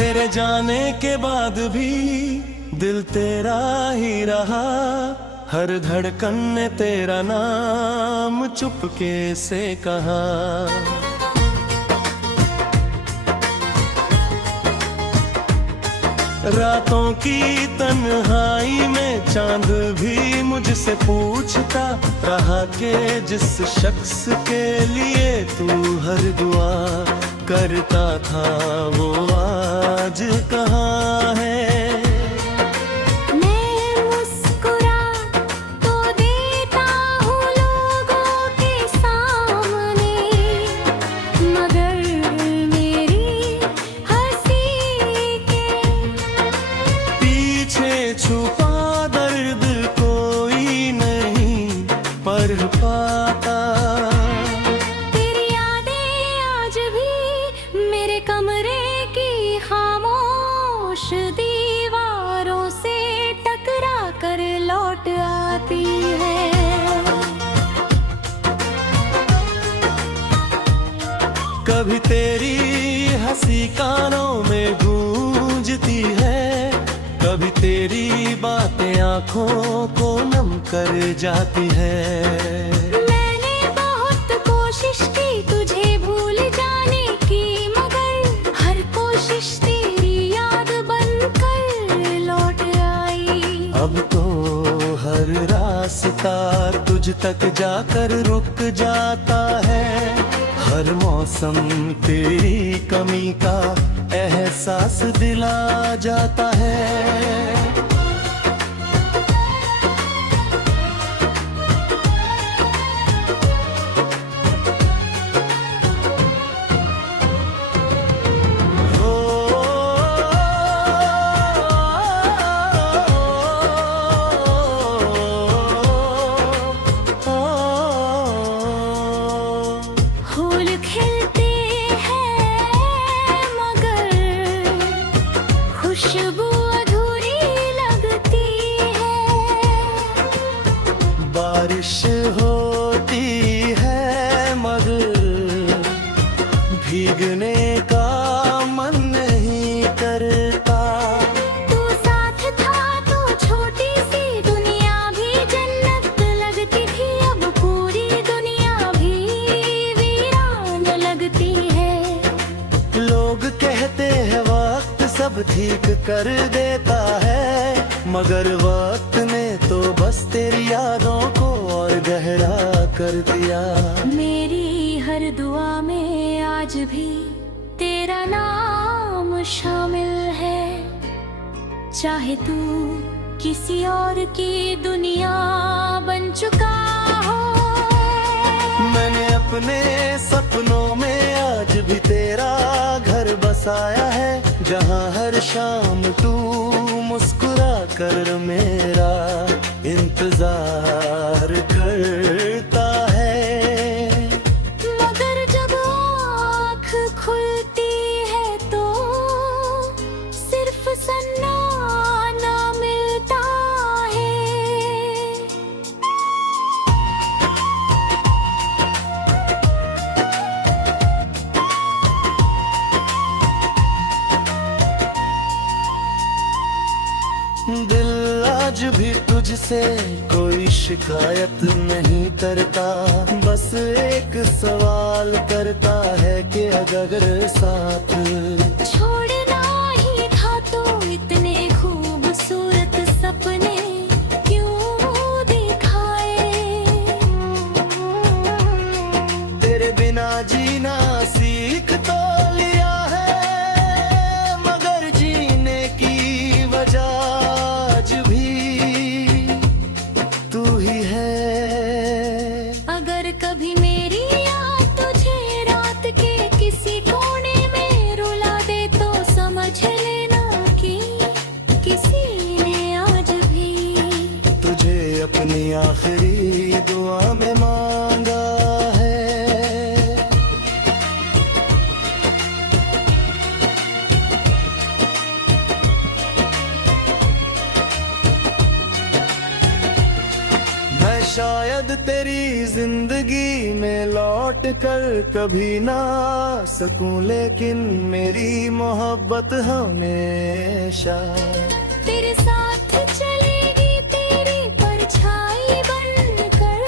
तेरे जाने के बाद भी दिल तेरा ही रहा, हर धड़कन ने तेरा नाम चुपके से कहा। रातों की तन्हाई में चांद भी मुझसे पूछता रहा कि जिस शख्स के लिए तू हर दुआ करता था वो आज कहाँ है। छुपा दर्द कोई नहीं पढ़ पाता, तेरी यादें आज भी मेरे कमरे की खामोश दीवारों से टकरा कर लौट आती है। कभी तेरी हंसी कानों में गूंजती है, कभी तेरी बातें आँखों को नम कर जाती है। मैंने बहुत कोशिश की तुझे भूल जाने की, मगर हर कोशिश तेरी याद बनकर लौट आई। अब तो हर रास्ता तुझ तक जाकर रुक जाता है, हर मौसम तेरी कमी का एहसास दिला जाता है। खुशबू अधूरी लगती है, बारिश होती है मगर भीगने का मन नहीं करता। तू साथ था तो छोटी सी दुनिया भी जन्नत लगती थी, अब पूरी दुनिया भी वीरान लगती है। लोग कहते हैं वक्त सब ठीक कर देता है, मगर वक्त ने तो बस तेरी यादों को और गहरा कर दिया। मेरी हर दुआ में आज भी तेरा नाम शामिल है, चाहे तू किसी और की दुनिया बन चुका हो। मैंने अपने सपनों में आज भी तेरा घर बसाया है, जहाँ हर शाम तू मुस्कुरा कर मेरा इंतजार करता है। मगर जब आँख खुलती है तो सिर्फ सन्नाटा मिलता है। दिल आज भी तुझसे कोई शिकायत नहीं करता, बस एक सवाल करता है कि अगर साथ छोड़ना ही था तो इतने खूबसूरत सपने क्यों दिखाए। तेरे बिना जीना सीख तो लिया है, मगर जीने की वजह आज भी तू ही है। अगर कभी मेरी याद तुझे रात के किसी कोने में रुला दे तो समझ लेना कि किसी ने आज भी तुझे अपनी आखिरी दुआ में मांगा है। मैं शायद तेरी जिंदगी में लौट लौट कर कभी ना सकूं, लेकिन मेरी मोहब्बत हमेशा तेरे साथ चलेगी तेरी परछाई बनकर।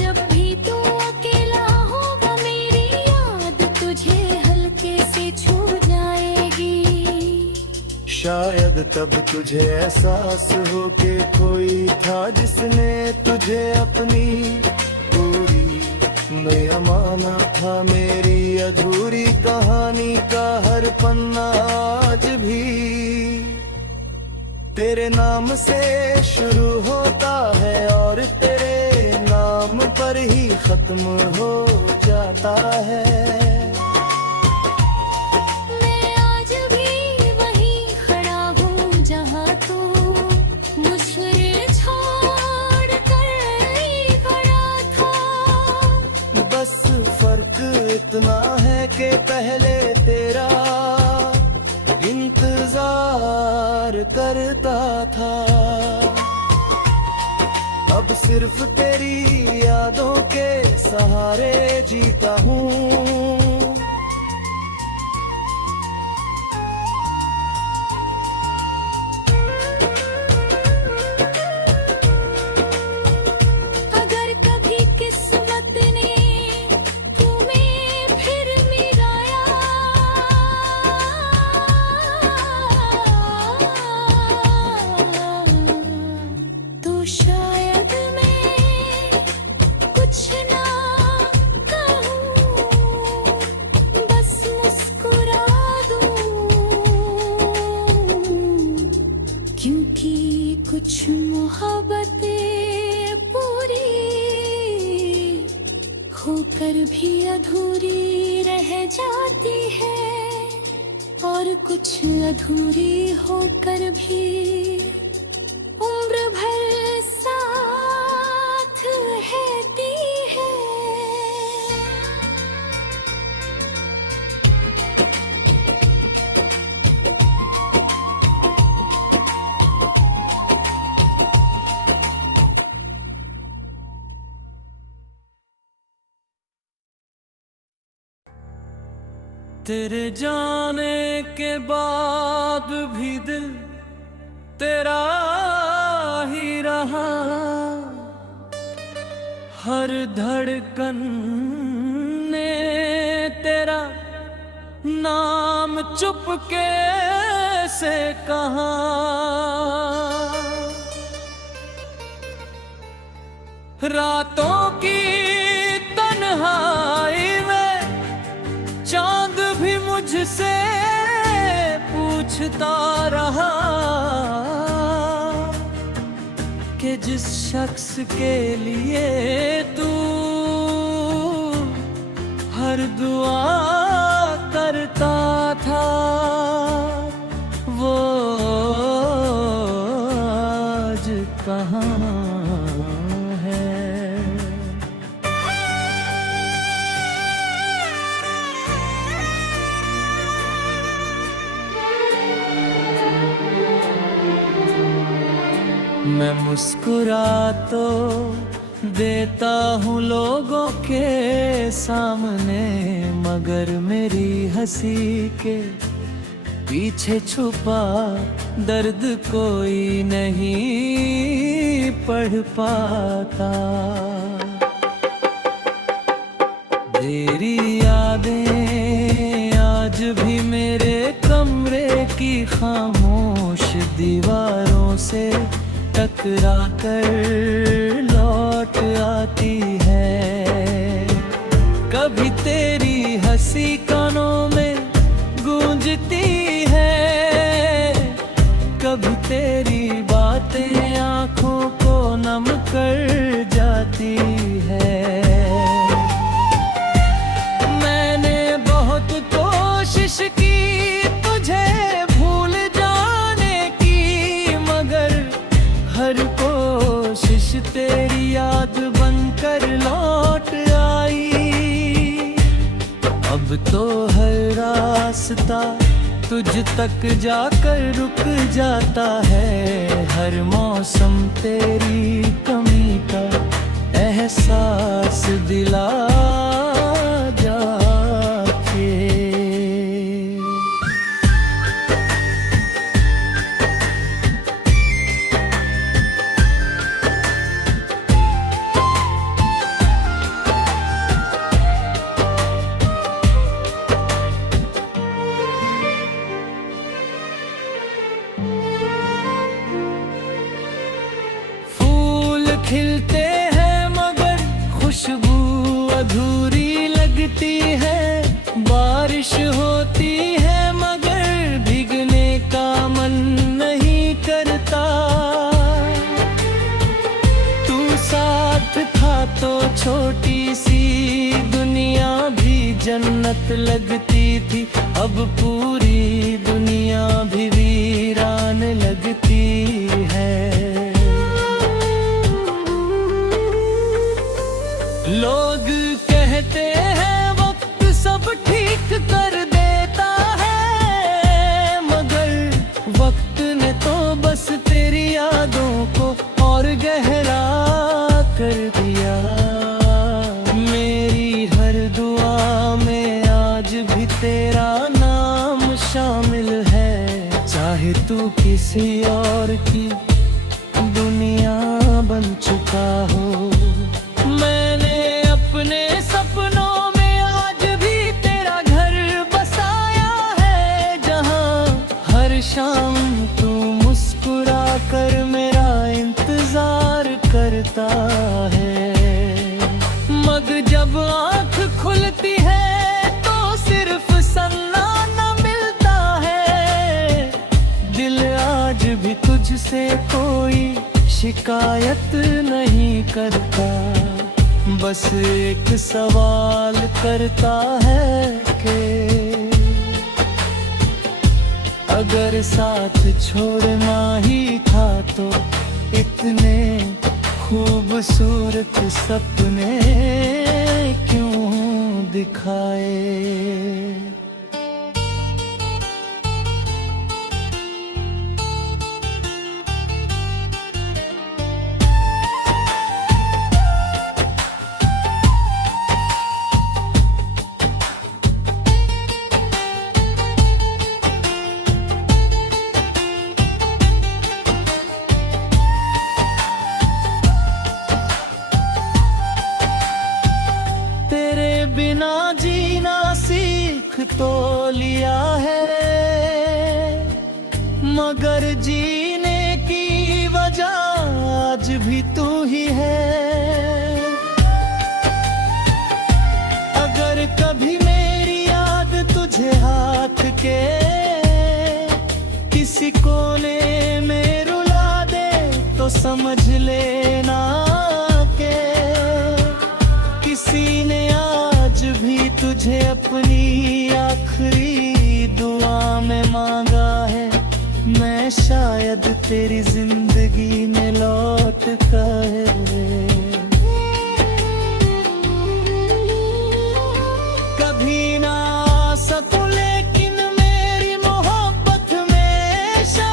जब भी तू अकेला होगा मेरी याद तुझे हल्के से छू जाएगी। शायद तब तुझे एहसास हो कि कोई था जिसने तुझे अपनी पूरी नया माना था। मेरी अधूरी कहानी का हर पन्ना आज भी तेरे नाम से शुरू होता है और तेरे नाम पर ही खत्म हो जाता है। मैं आज भी वहीं खड़ा हूँ जहाँ तू मुझे छोड़ कर ही खड़ा था। बस फर्क इतना है कि पहले तेरा इंतजार करता था, अब सिर्फ तेरी यादों के सहारे जीता हूँ। अगर कभी किस्मत ने तुम्हें फिर मिलाया तो शायद मैं कुछ ना कहूँ, बस मुस्कुरा दूँ। क्योंकि कुछ मोहब्बतें पूरी होकर भी अधूरी रह जाती है, और कुछ अधूरी होकर भी उम्र भर साथ रहती है। तेरे जाने के बाद भी दिल तेरा ही रहा, हर धड़कन ने तेरा नाम चुपके से कहा। रातों की तन्हाई में चांद भी मुझसे पूछता रहा कि जिस शख्स के लिए तू हर दुआ करता था वो आज कहाँ है। मैं मुस्कुरा तो देता हूँ लोगों के सामने, मगर मेरी हंसी के पीछे छुपा दर्द कोई नहीं पढ़ पाता। तेरी यादें आज भी मेरे कमरे की खामोश दीवारों से टकरा कर लौट आती है। कभी तेरी हंसी कानों में गूंजती है, कभी तेरी बातें आंखों को नम कर जाती है। मैंने बहुत कोशिश की तुझे भूल जाने की, मगर हर कोशिश तेरी याद बनकर लौट आई। अब तो हर रास्ता तुझ तक जाकर रुक जाता है, हर मौसम तेरी कमी का एहसास दिला खुलती है, बारिश होती है, मगर भीगने का मन नहीं करता। तू साथ था तो छोटी सी दुनिया भी जन्नत लगती थी, अब पूरी दुनिया भी वीरान लगती है। लोग कहते हैं वक्त सब ठीक कर देता है, मगर वक्त ने तो बस तेरी यादों को और गहरा कर दिया। मेरी हर दुआ में आज भी तेरा नाम शामिल है, चाहे तू किसी और की दुनिया बन चुका हो। मैंने अपने सपनों में आज भी तेरा घर बसाया है, जहां हर शाम तू मुस्कुरा कर मेरा इंतजार करता है। मगर जब आँख खुलती है तो सिर्फ सन्ना न मिलता है, दिल आज भी तुझसे कोई शिकायत नहीं करता, बस एक सवाल करता है कि अगर साथ छोड़ना ही था तो इतने खूबसूरत सपने क्यों दिखाए। बिना जीना सीख तो लिया है, मगर जीने की वजह आज भी तू ही है। अगर कभी मेरी याद तुझे हाथ के किसी कोने में रुला दे तो समझ लेना के किसी ने भी तुझे अपनी आखिरी दुआ में मांगा है। मैं शायद तेरी जिंदगी में लौट कर कभी ना आ सकूं, लेकिन मेरी मोहब्बत हमेशा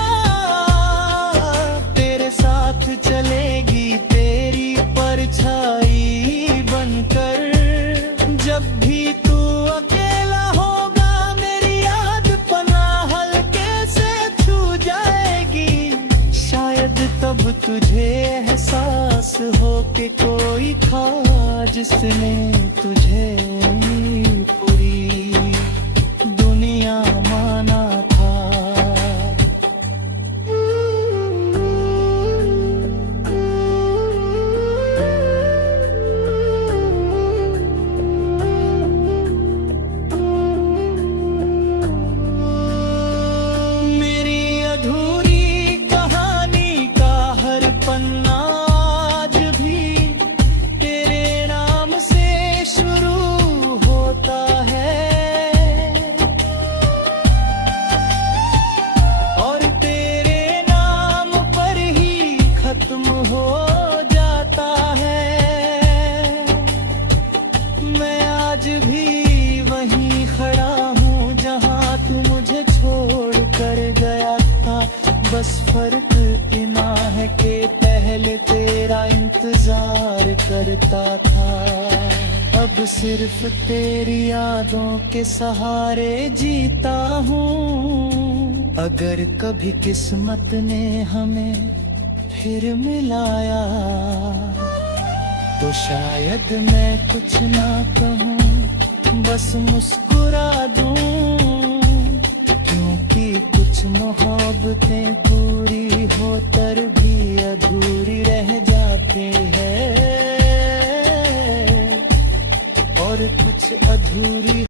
तेरे साथ चलेगी, तेरी परछाई बनकर। जब भी तू अकेला होगा मेरी याद पनाह हल्के से छू जाएगी, शायद तब तुझे एहसास हो कि कोई था जिसने तुझे पूरी दुनिया माना था। बस फर्क इतना है कि पहले तेरा इंतजार करता था, अब सिर्फ तेरी यादों के सहारे जीता हूँ। अगर कभी किस्मत ने हमें फिर मिलाया तो शायद मैं कुछ ना कहूँ, बस मुस्कुरा दूँ, क्योंकि कुछ मोहब्बतें पूरी होकर भी अधूरी रह जाती है। और कुछ अधूरी